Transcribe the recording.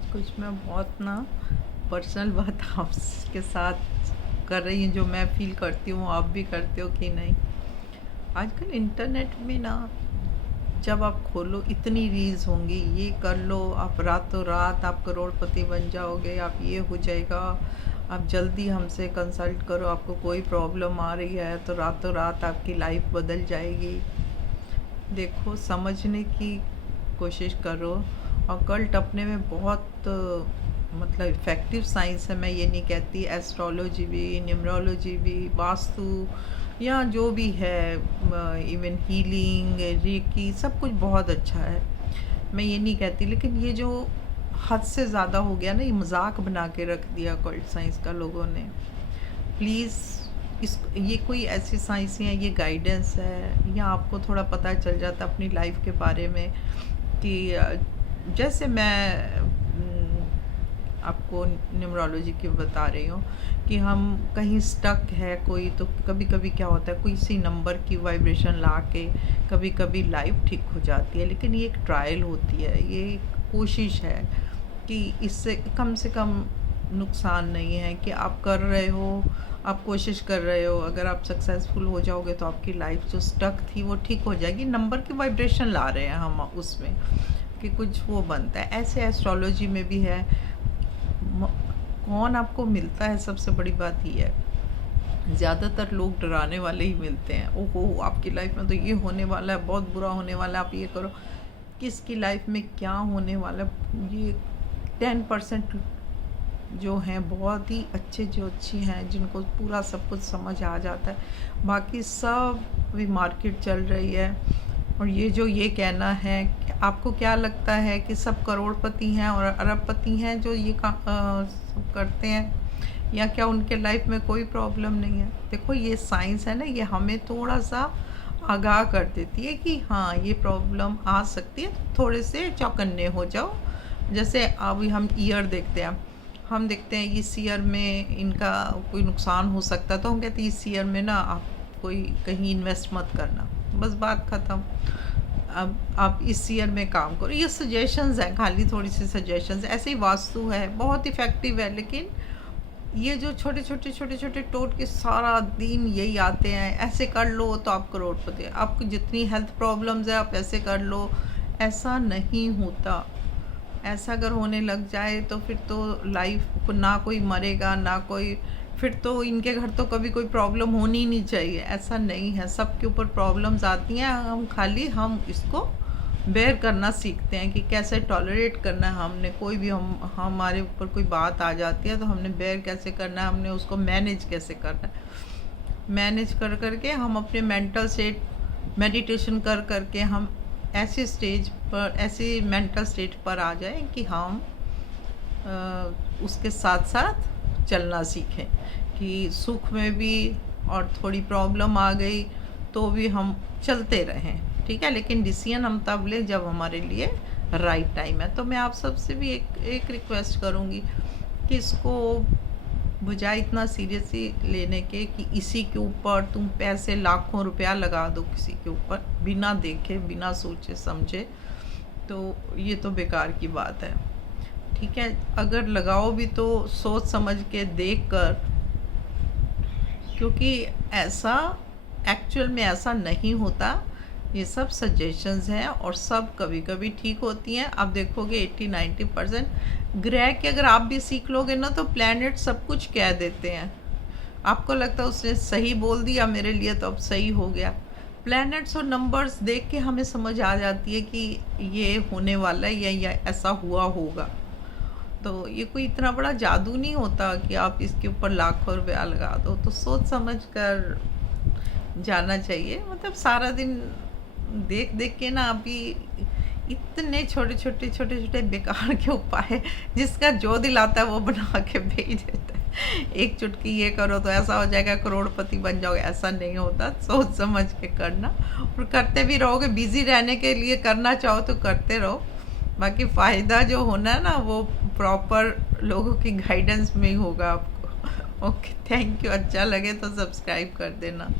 आज कुछ मैं बहुत ना पर्सनल बात आपके साथ कर रही हूँ, जो मैं फील करती हूँ आप भी करते हो कि नहीं। आजकल इंटरनेट में ना जब आप खोलो इतनी रील्स होंगी, ये कर लो आप रातों रात आप करोड़पति बन जाओगे, आप ये हो जाएगा, आप जल्दी हमसे कंसल्ट करो, आपको कोई प्रॉब्लम आ रही है तो रातों रात आपकी लाइफ बदल जाएगी। देखो, समझने की कोशिश करो। ऑकल्ट अपने में बहुत मतलब इफ़ेक्टिव साइंस है। मैं ये नहीं कहती, एस्ट्रोलॉजी भी, न्यूमरोलॉजी भी, वास्तु या जो भी है, इवन हीलिंग, रेकी, सब कुछ बहुत अच्छा है। मैं ये नहीं कहती, लेकिन ये जो हद से ज़्यादा हो गया ना, ये मजाक बना के रख दिया ऑकल्ट साइंस का लोगों ने। प्लीज़ ये कोई ऐसी साइंस नहीं है, ये गाइडेंस है। या आपको थोड़ा पता चल जाता अपनी लाइफ के बारे में कि जैसे मैं आपको न्यूमरोलॉजी की बता रही हूँ कि हम कहीं स्टक है कोई, तो कभी कभी क्या होता है, कोई सी नंबर की वाइब्रेशन ला के कभी कभी लाइफ ठीक हो जाती है। लेकिन ये एक ट्रायल होती है, ये एक कोशिश है कि इससे कम से कम नुकसान नहीं है कि आप कर रहे हो, आप कोशिश कर रहे हो। अगर आप सक्सेसफुल हो जाओगे तो आपकी लाइफ जो स्टक थी वो ठीक हो जाएगी। नंबर की वाइब्रेशन ला रहे हैं हम उसमें कि कुछ वो बनता है। ऐसे एस्ट्रोलॉजी में भी है। कौन आपको मिलता है, सबसे बड़ी बात ये है, ज़्यादातर लोग डराने वाले ही मिलते हैं। ओहो, आपकी लाइफ में तो ये होने वाला है, बहुत बुरा होने वाला है, आप ये करो। किसकी लाइफ में क्या होने वाला है, ये 10% जो हैं बहुत ही अच्छे, जो अच्छी हैं, जिनको पूरा सब कुछ समझ आ जाता है। बाकी सब भी मार्केट चल रही है। और ये जो ये कहना है कि आपको क्या लगता है कि सब करोड़पति हैं और अरबपति हैं जो ये सब करते हैं, या क्या उनके लाइफ में कोई प्रॉब्लम नहीं है? देखो, ये साइंस है ना, ये हमें थोड़ा सा आगाह कर देती है कि हाँ, ये प्रॉब्लम आ सकती है, तो थोड़े से चौकन्ने हो जाओ। जैसे अभी हम ईयर देखते हैं, हम देखते हैं इस ईयर में इनका कोई नुकसान हो सकता है, तो हम कहते हैं इस ईयर में ना आप कोई कहीं इन्वेस्ट मत करना, बस बात ख़त्म। अब आप इस ईयर में काम करो। ये सजेशंस हैं, खाली थोड़ी सी सजेशंस। ऐसे ही वास्तु है, बहुत इफ़ेक्टिव है, लेकिन ये जो छोटे छोटे टोट के सारा दिन यही आते हैं, ऐसे कर लो तो आप करोड़पति, आपको जितनी हेल्थ प्रॉब्लम्स है आप ऐसे कर लो। ऐसा नहीं होता। ऐसा अगर होने लग जाए तो फिर तो लाइफ को ना कोई मरेगा ना कोई, फिर तो इनके घर तो कभी कोई प्रॉब्लम होनी ही नहीं चाहिए। ऐसा नहीं है, सबके ऊपर प्रॉब्लम्स आती हैं। हम इसको बेयर करना सीखते हैं कि कैसे टॉलरेट करना है। हमने कोई भी हमारे ऊपर कोई बात आ जाती है तो हमने बेयर कैसे करना है, हमने उसको मैनेज कैसे करना है। मैनेज कर करके हम अपने मेंटल स्टेट, मेडिटेशन कर करके हम ऐसी स्टेज पर, ऐसी मेंटल स्टेट पर आ जाए कि हम उसके साथ साथ चलना सीखें कि सुख में भी और थोड़ी प्रॉब्लम आ गई तो भी हम चलते रहें, ठीक है। लेकिन डिसीजन हम तब लें जब हमारे लिए राइट टाइम है। तो मैं आप सबसे भी एक रिक्वेस्ट करूँगी कि इसको बजाय इतना सीरियसली लेने के कि इसी के ऊपर तुम पैसे लाखों रुपया लगा दो किसी के ऊपर, बिना देखे बिना सोचे समझे, तो ये तो बेकार की बात है, ठीक है। अगर लगाओ भी तो सोच समझ के देख कर, क्योंकि ऐसा एक्चुअल में ऐसा नहीं होता। ये सब सजेशंस हैं और सब कभी कभी ठीक होती हैं। आप देखोगे 80-90% ग्रह के अगर आप भी सीख लोगे ना तो प्लैनेट सब कुछ कह देते हैं। आपको लगता है उसने सही बोल दिया मेरे लिए तो अब सही हो गया। प्लैनेट्स और नंबर्स देख के हमें समझ आ जाती है कि ये होने वाला है या ऐसा हुआ होगा। तो ये कोई इतना बड़ा जादू नहीं होता कि आप इसके ऊपर लाखों रुपया लगा दो। तो सोच समझ कर जाना चाहिए। मतलब सारा दिन देख देख के ना अभी इतने छोटे छोटे बेकार के उपाय, जिसका जो दिल आता है वो बना के भेज देता है। एक चुटकी ये करो तो ऐसा हो जाएगा, करोड़पति बन जाओगे। ऐसा नहीं होता। सोच समझ के करना, और करते भी रहोगे। बिजी रहने के लिए करना चाहो तो करते रहो, बाकी फ़ायदा जो होना है ना वो प्रॉपर लोगों की गाइडेंस में ही होगा आपको। Okay, thank you. अच्छा लगे तो सब्सक्राइब कर देना।